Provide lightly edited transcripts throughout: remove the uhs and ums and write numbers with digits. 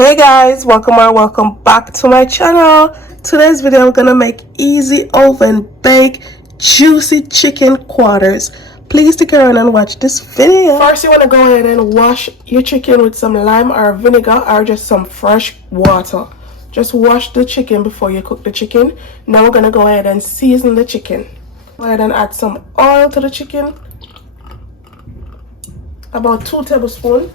Hey guys, welcome back to my channel. Today's video I'm gonna make easy oven baked juicy chicken quarters. Please stick around and watch this video. First you want to go ahead and wash your chicken with some lime or vinegar or just some fresh water. Just wash the chicken before you cook the chicken. Now we're gonna go ahead and season the chicken. Go ahead and add some oil to the chicken, about 2 tablespoons.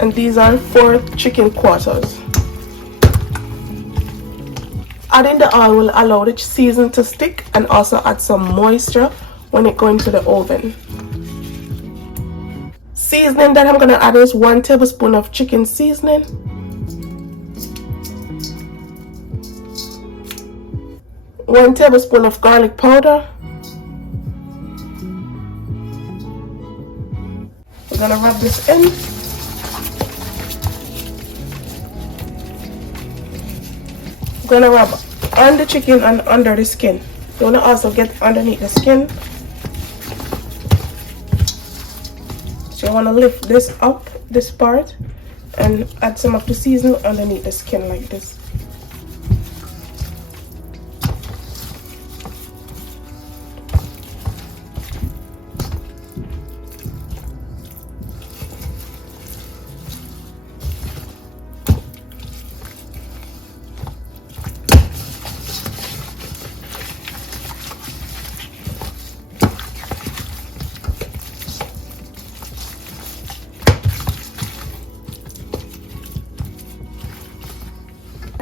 And these are 4 chicken quarters. Adding the oil will allow the seasoning to stick and also add some moisture when it goes into the oven. Seasoning that I'm going to add is 1 tablespoon of chicken seasoning, 1 tablespoon of garlic powder. We're going to rub this in. I'm gonna rub on the chicken and under the skin. You wanna also get underneath the skin. So you wanna lift this up, this part, and add some of the seasoning underneath the skin like this.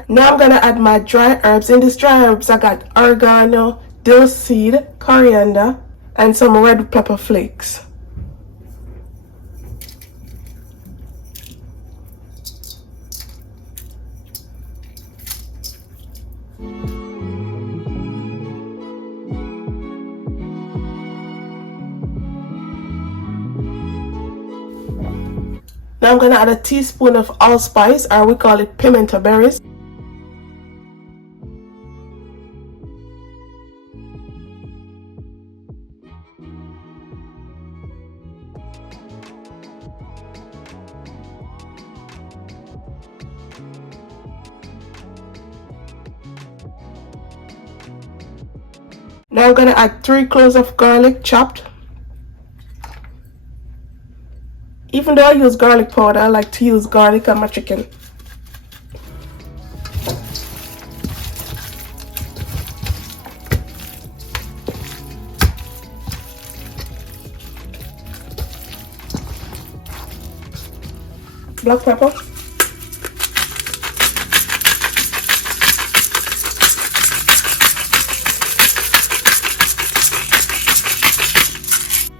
Now I'm gonna add my dry herbs. In these dry herbs I got oregano, dill seed, coriander, and some red pepper flakes. Now I'm gonna add a teaspoon of allspice, or we call it pimento berries. Now I'm gonna add 3 cloves of garlic chopped. Even though I use garlic powder, I like to use garlic on my chicken. Black pepper.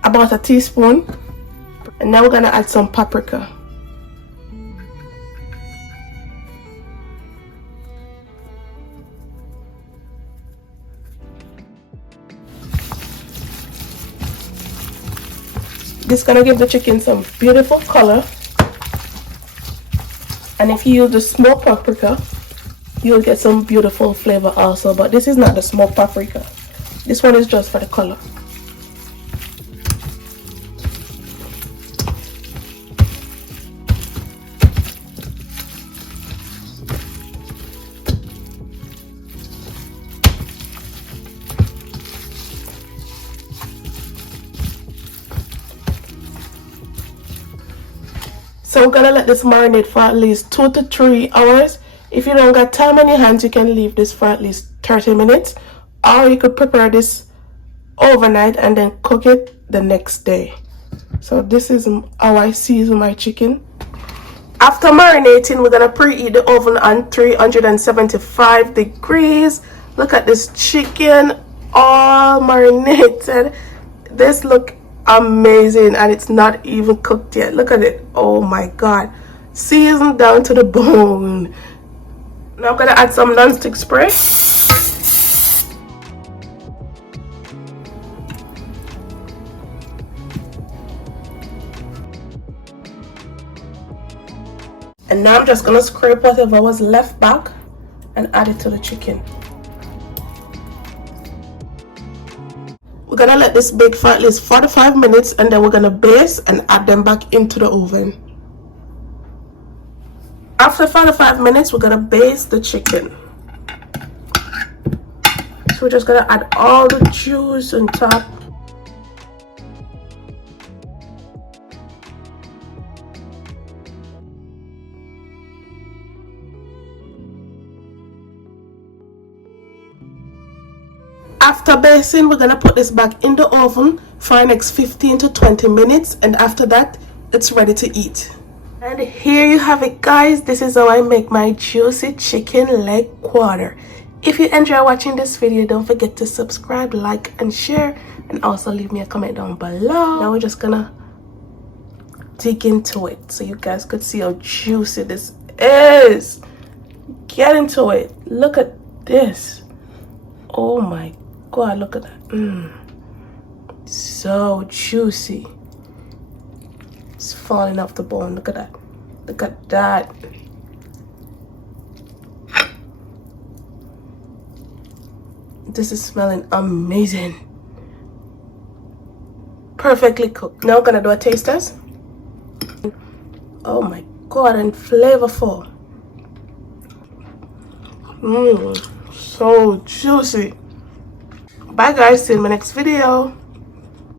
About a teaspoon. And now we're gonna add some paprika. This is gonna give the chicken some beautiful color. And if you use the smoked paprika, you'll get some beautiful flavor also. But this is not the smoked paprika. This one is just for the color. So we're gonna let this marinate for at least 2 to 3 hours. If you don't got time on your hands, you can leave this for at least 30 minutes. Or you could prepare this overnight and then cook it the next day. So this is how I season my chicken. After marinating, we're gonna preheat the oven on 375 degrees. Look at this chicken, all marinated. This look amazing, and it's not even cooked yet. Look at it. Oh my god, seasoned down to the bone. Now I'm gonna add some non-stick spray. And now I'm just gonna scrape whatever was left back and add it to the chicken. We're gonna let this bake for at least 45 minutes, and then we're gonna baste and add them back into the oven. After 45 minutes, we're gonna baste the chicken. So we're just gonna add all the juice on top. After basting, we're gonna put this back in the oven for the next 15 to 20 minutes, and after that, it's ready to eat. And here you have it, guys. This is how I make my juicy chicken leg quarter. If you enjoy watching this video, don't forget to subscribe, like, and share, and also leave me a comment down below. Now we're just gonna dig into it so you guys could see how juicy this is. Get into it. Look at this. Oh my God, look at that. So juicy. It's falling off the bone. Look at that. Look at that. This is smelling amazing. Perfectly cooked. Now we're gonna do a taste test. Oh my God, and flavorful. So juicy. Bye guys, see you in my next video.